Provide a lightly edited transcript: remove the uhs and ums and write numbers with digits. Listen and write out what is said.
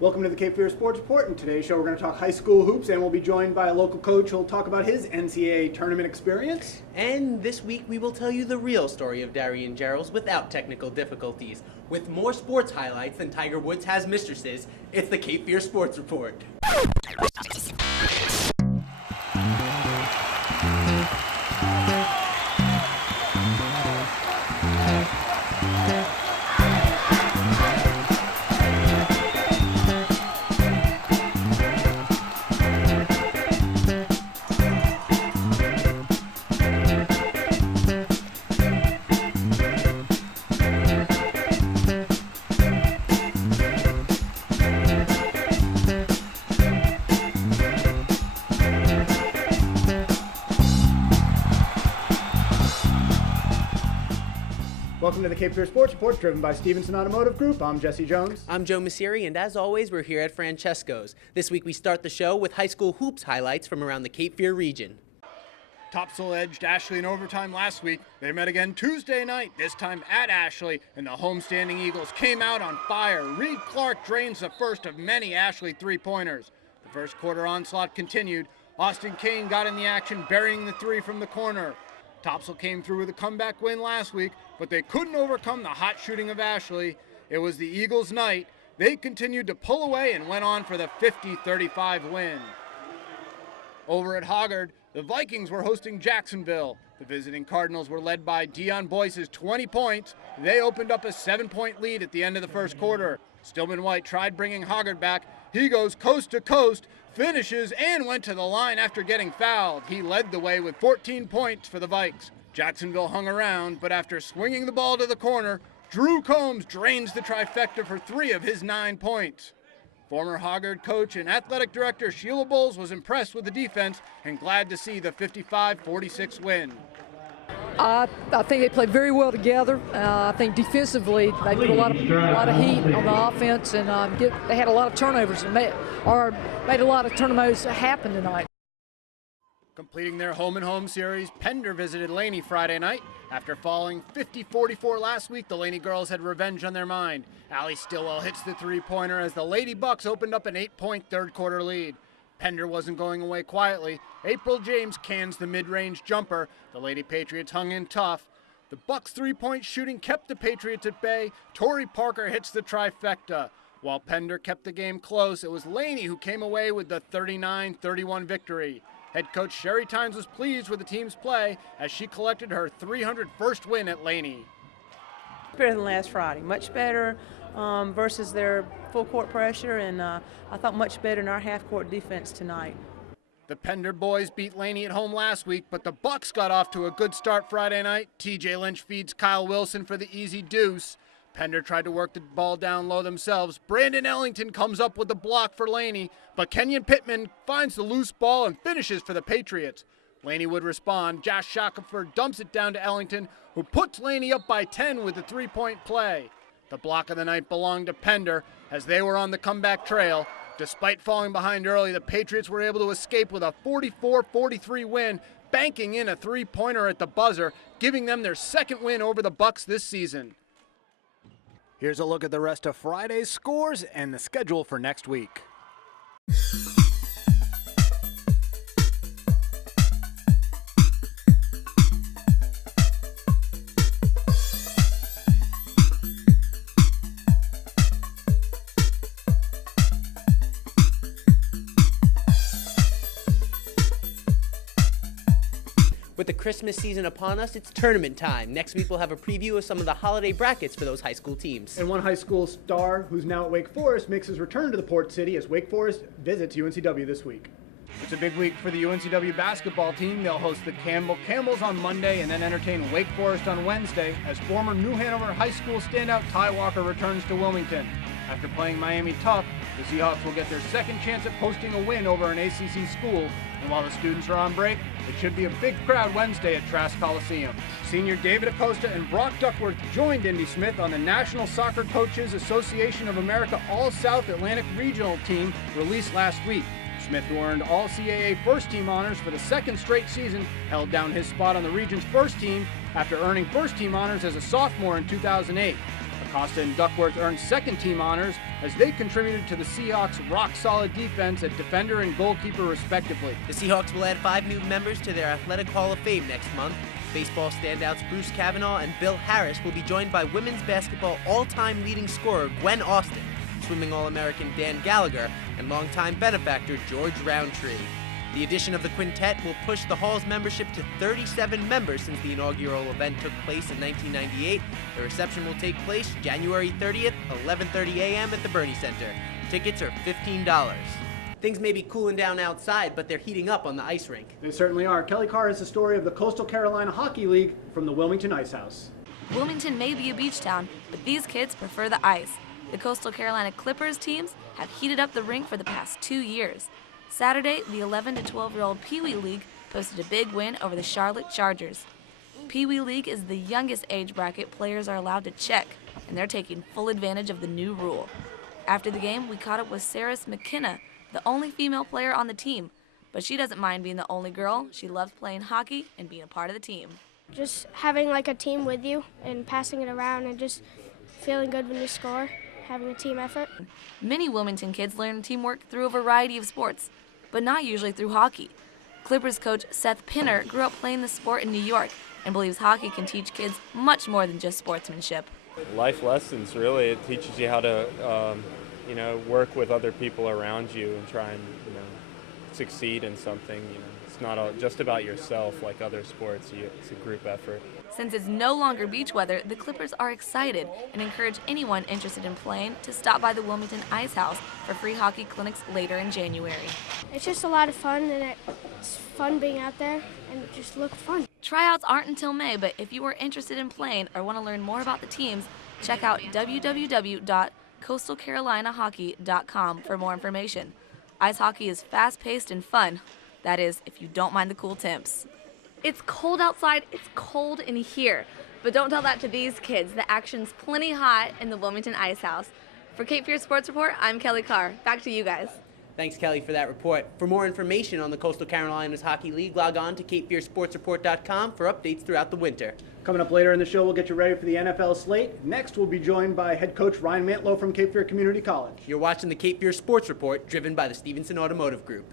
Welcome to the Cape Fear Sports Report. In today's show, we're going to talk high school hoops, and we'll be joined by a local coach who'll talk about his NCAA tournament experience. And this week, we will tell you the real story of Darian Gerald without technical difficulties. With more sports highlights than Tiger Woods has mistresses, it's the Cape Fear Sports Report. Welcome to the Cape Fear Sports Report, driven by Stevenson Automotive Group. I'm Jesse Jones. I'm Joe Messeri, and as always, we're here at Francesco's. This week, we start the show with high school hoops highlights from around the Cape Fear region. Topsail edged Ashley in overtime last week. They met again Tuesday night, this time at Ashley, and the homestanding Eagles came out on fire. Reed Clark drains the first of many Ashley three-pointers. The first quarter onslaught continued. Austin Kane got in the action, burying the three from the corner. Topsail came through with a comeback win last week, but they couldn't overcome the hot shooting of Ashley. It was the Eagles' night. They continued to pull away and went on for the 50-35 win. Over at Hoggard, the Vikings were hosting Jacksonville. The visiting Cardinals were led by Dion Boyce's 20 points. They opened up a 7-point lead at the end of the first quarter. Stillman White tried bringing Hoggard back. He goes coast to coast, finishes, and went to the line after getting fouled. He led the way with 14 points for the Vikes. Jacksonville hung around, but after swinging the ball to the corner, Drew Combs drains the trifecta for 3 of his 9 points. Former Hoggard coach and athletic director Sheila Bowles was impressed with the defense and glad to see the 55-46 win. I think they played very well together. I think defensively they put a lot of heat on the offense, and they had a lot of turnovers and made a lot of turnovers happen tonight. Completing their home-and-home series, Pender visited Laney Friday night. After falling 50-44 last week, the Laney girls had revenge on their mind. Allie Stillwell hits the three-pointer as the Lady Bucks opened up an 8-point third-quarter lead. Pender wasn't going away quietly. April James cans the mid-range jumper. The Lady Patriots hung in tough. The Bucks' three-point shooting kept the Patriots at bay. Tori Parker hits the trifecta. While Pender kept the game close, it was Laney who came away with the 39-31 victory. Head coach Sherry Tynes was pleased with the team's play as she collected her 301st win at Laney. Better than last Friday, much better versus their full court pressure, and I thought much better in our half court defense tonight. The Pender boys beat Laney at home last week, but the Bucks got off to a good start Friday night. TJ Lynch feeds Kyle Wilson for the easy deuce. Pender tried to work the ball down low themselves. Brandon Ellington comes up with the block for Laney, but Kenyon Pittman finds the loose ball and finishes for the Patriots. Laney would respond. Josh Shackelford dumps it down to Ellington, who puts Laney up by 10 with the three-point play. The block of the night belonged to Pender as they were on the comeback trail. Despite falling behind early, the Patriots were able to escape with a 44-43 win, banking in a three-pointer at the buzzer, giving them their second win over the Bucks this season. Here's a look at the rest of Friday's scores and the schedule for next week. With the Christmas season upon us, it's tournament time. Next week, we'll have a preview of some of the holiday brackets for those high school teams. And one high school star who's now at Wake Forest makes his return to the Port City as Wake Forest visits UNCW this week. It's a big week for the UNCW basketball team. They'll host the Campbell Camels on Monday and then entertain Wake Forest on Wednesday as former New Hanover High School standout Ty Walker returns to Wilmington. After playing Miami tough, the Seahawks will get their second chance at posting a win over an ACC school. And while the students are on break, it should be a big crowd Wednesday at Trask Coliseum. Senior David Acosta and Brock Duckworth joined Indy Smith on the National Soccer Coaches Association of America All-South Atlantic Regional Team released last week. Smith, who earned all CAA first-team honors for the second straight season, held down his spot on the region's first team after earning first-team honors as a sophomore in 2008. Costa and Duckworth earned second-team honors as they contributed to the Seahawks' rock-solid defense at defender and goalkeeper respectively. The Seahawks will add 5 new members to their Athletic Hall of Fame next month. Baseball standouts Bruce Kavanaugh and Bill Harris will be joined by women's basketball all-time leading scorer Gwen Austin, swimming All-American Dan Gallagher, and longtime benefactor George Roundtree. The addition of the quintet will push the Hall's membership to 37 members since the inaugural event took place in 1998. The reception will take place January 30th, 11:30 a.m. at the Bernie Center. Tickets are $15. Things may be cooling down outside, but they're heating up on the ice rink. They certainly are. Kelly Carr has the story of the Coastal Carolina Hockey League from the Wilmington Ice House. Wilmington may be a beach town, but these kids prefer the ice. The Coastal Carolina Clippers teams have heated up the rink for the past 2 years. Saturday, the 11 to 12-year-old Pee Wee League posted a big win over the Charlotte Chargers. Pee Wee League is the youngest age bracket players are allowed to check, and they're taking full advantage of the new rule. After the game, we caught up with Sarah McKenna, the only female player on the team, but she doesn't mind being the only girl. She loves playing hockey and being a part of the team. Just having like a team with you and passing it around and just feeling good when you score, having a team effort. Many Wilmington kids learn teamwork through a variety of sports, but not usually through hockey. Clippers coach Seth Pinner grew up playing the sport in New York and believes hockey can teach kids much more than just sportsmanship. Life lessons, really. It teaches you how to, work with other people around you and try and, succeed in something. It's not just about yourself like other sports. It's a group effort. Since it's no longer beach weather, the Clippers are excited and encourage anyone interested in playing to stop by the Wilmington Ice House for free hockey clinics later in January. It's just a lot of fun, and it's fun being out there, and it just looked fun. Tryouts aren't until May, but if you are interested in playing or want to learn more about the teams, check out www.coastalcarolinahockey.com for more information. Ice hockey is fast-paced and fun. That is, if you don't mind the cool temps. It's cold outside, it's cold in here. But don't tell that to these kids. The action's plenty hot in the Wilmington Ice House. For Cape Fear Sports Report, I'm Kelly Carr. Back to you guys. Thanks, Kelly, for that report. For more information on the Coastal Carolinas Hockey League, log on to CapeFearSportsReport.com for updates throughout the winter. Coming up later in the show, we'll get you ready for the NFL slate. Next, we'll be joined by head coach Ryan Mantlo from Cape Fear Community College. You're watching the Cape Fear Sports Report, driven by the Stevenson Automotive Group.